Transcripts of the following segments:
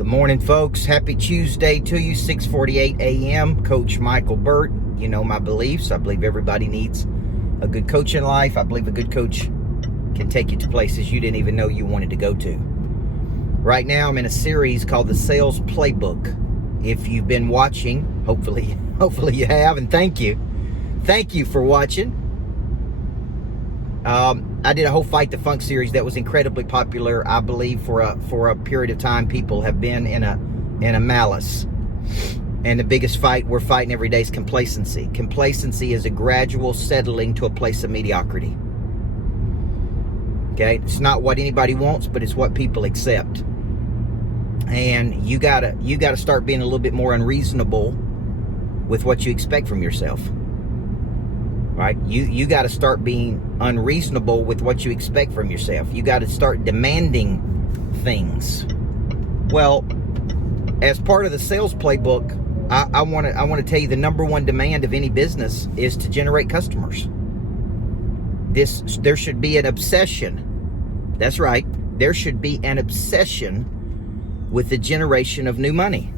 Good morning, folks. Happy Tuesday to you, 6:48 a.m. Coach Micheal, Burt. You know my beliefs. I believe everybody needs a good coach in life. I believe a good coach can take you to places you didn't even know you wanted to go to. Right now, I'm in a series called the Sales Playbook. If you've been watching, hopefully you have, and thank you. Thank you for watching. I did a whole Fight the Funk series that was incredibly popular. I believe for a period of time, people have been in a malice. And the biggest fight we're fighting every day is complacency. Complacency is a gradual settling to a place of mediocrity. Okay? It's not what anybody wants, but it's what people accept. And you gotta start being a little bit more unreasonable with what you expect from yourself. Right? You got to start being unreasonable with what you expect from yourself. You got to start demanding things. Well, as part of the sales playbook, I want to tell you the number one demand of any business is to generate customers. There should be an obsession. That's right. There should be an obsession with the generation of new money.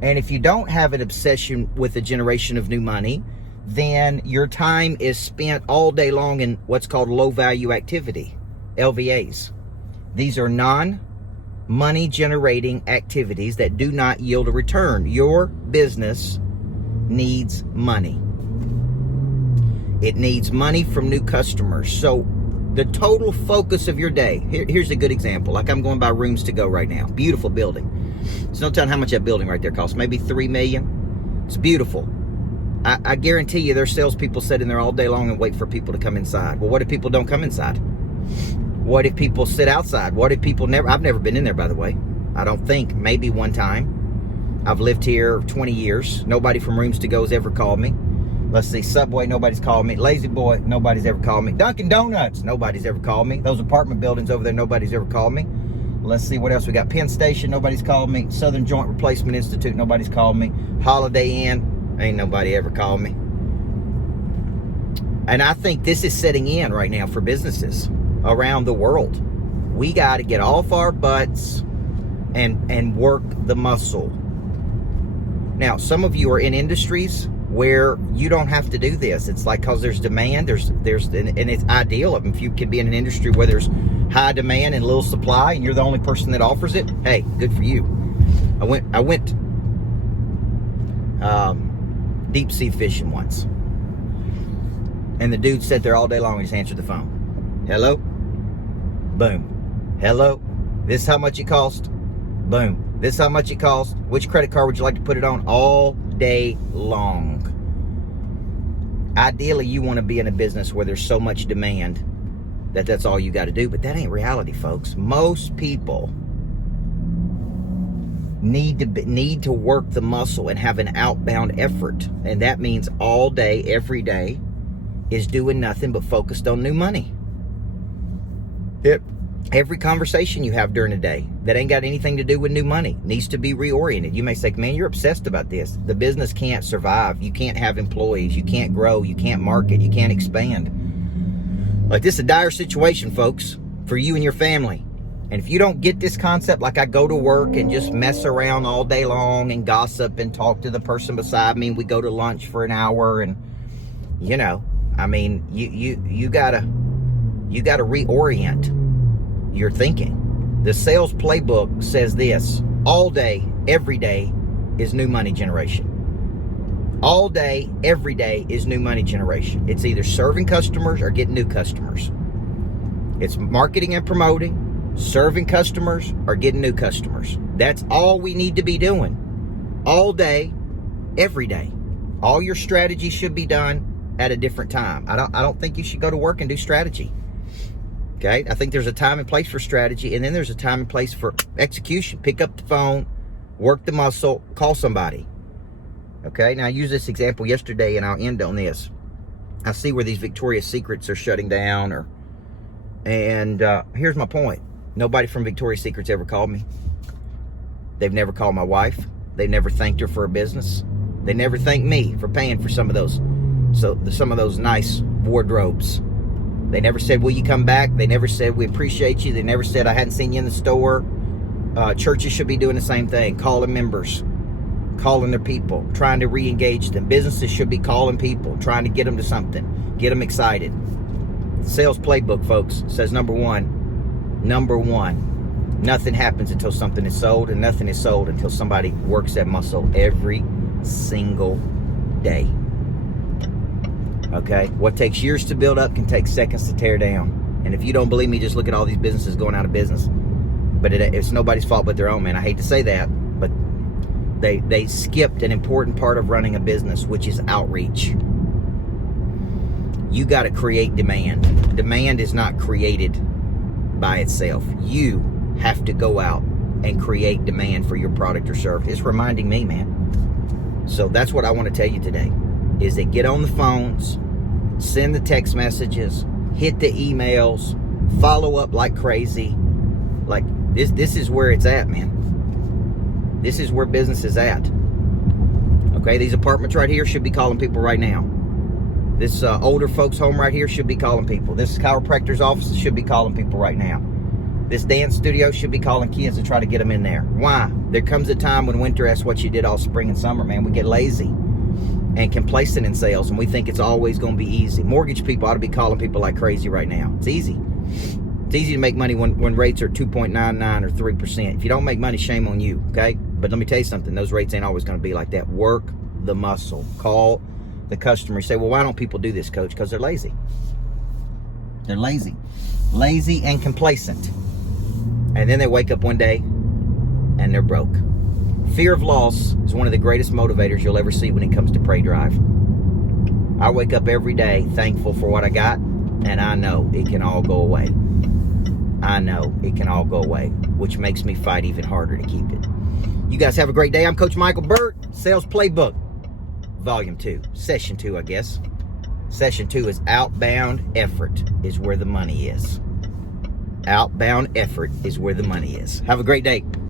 And if you don't have an obsession with the generation of new money, then your time is spent all day long in what's called low value activity, LVAs. These are non-money generating activities that do not yield a return. Your business needs money. It needs money from new customers. So the total focus of your day, here's a good example. Like I'm going by Rooms to Go right now. Beautiful building. It's no telling how much that building right there costs. Maybe $3 million. It's beautiful. I guarantee you there's salespeople sitting there all day long and wait for people to come inside. Well, what if people don't come inside? What if people sit outside? What if people I've never been in there, by the way. I don't think. Maybe one time. I've lived here 20 years. Nobody from Rooms to Go has ever called me. Let's see, Subway, nobody's called me. Lazy Boy, nobody's ever called me. Dunkin' Donuts, nobody's ever called me. Those apartment buildings over there, nobody's ever called me. Let's see what else we got. Penn Station, nobody's called me. Southern Joint Replacement Institute, nobody's called me. Holiday Inn, ain't nobody ever called me. And I think this is setting in right now for businesses around the world. We got to get off our butts and work the muscle. Now, some of you are in industries where you don't have to do this. It's like, because there's demand, and it's ideal if you could be in an industry where there's high demand and little supply and you're the only person that offers it. Hey, good for you. I went deep sea fishing once, and the dude sat there all day long and just answered the phone. Hello? Boom. Hello? This is how much it cost? Boom. This is how much it cost? Which credit card would you like to put it on? All day long. Ideally, you want to be in a business where there's so much demand that's all you got to do, but that ain't reality, folks. Most people need to work the muscle and have an outbound effort. And that means all day, every day is doing nothing but focused on new money. Every conversation you have during the day that ain't got anything to do with new money needs to be reoriented. You may say, man, you're obsessed about this. The business can't survive. You can't have employees. You can't grow. You can't market. You can't expand. Like, this is a dire situation, folks, for you and your family. And if you don't get this concept, like I go to work and just mess around all day long and gossip and talk to the person beside me, and we go to lunch for an hour, and you gotta reorient your thinking. The sales playbook says this: all day, every day is new money generation. All day, every day is new money generation. It's either serving customers or getting new customers. It's marketing and promoting, serving customers, or getting new customers. That's all we need to be doing. All day, every day. All your strategy should be done at a different time. I don't think you should go to work and do strategy. Okay? I think there's a time and place for strategy, and then there's a time and place for execution. Pick up the phone, work the muscle, call somebody. Okay? Now, I used this example yesterday, and I'll end on this. I see where these Victoria's Secrets are shutting down, and here's my point. Nobody from Victoria's Secret's ever called me. They've never called my wife. They never thanked her for a business. They never thanked me for paying for some of those nice wardrobes. They never said, will you come back? They never said, we appreciate you. They never said, I hadn't seen you in the store. Churches should be doing the same thing, calling members, calling their people, trying to re-engage them. Businesses should be calling people, trying to get them to something, get them excited. Sales Playbook, folks, says number one, nothing happens until something is sold, and nothing is sold until somebody works that muscle every single day. Okay? What takes years to build up can take seconds to tear down. And if you don't believe me, just look at all these businesses going out of business. But it's nobody's fault but their own, man. I hate to say that, but they skipped an important part of running a business, which is outreach. You got to create demand. Demand is not created by itself. You have to go out and create demand for your product or service. It's reminding me, man. So that's what I want to tell you today, is that get on the phones, send the text messages, hit the emails, follow up like crazy. Like this is where it's at, man. This is where business is at. Okay, these apartments right here should be calling people right now. This older folks home right here should be calling people. This chiropractor's office should be calling people right now. This dance studio should be calling kids to try to get them in there. Why? There comes a time when winter, that's what you did all spring and summer, man. We get lazy and complacent in sales, and we think it's always going to be easy. Mortgage people ought to be calling people like crazy right now. It's easy. It's easy to make money when rates are 2.99 or 3%. If you don't make money, shame on you, okay? But let me tell you something. Those rates ain't always going to be like that. Work the muscle. Call the customer. You say, well, why don't people do this, coach? Because they're lazy. They're lazy. Lazy and complacent. And then they wake up one day and they're broke. Fear of loss is one of the greatest motivators you'll ever see when it comes to prey drive. I wake up every day thankful for what I got, and I know it can all go away. I know it can all go away, which makes me fight even harder to keep it. You guys have a great day. I'm Coach Micheal Burt, Sales Playbook, Volume 2, Session 2, I guess. Session 2 is Outbound Effort is where the money is. Outbound effort is where the money is. Have a great day.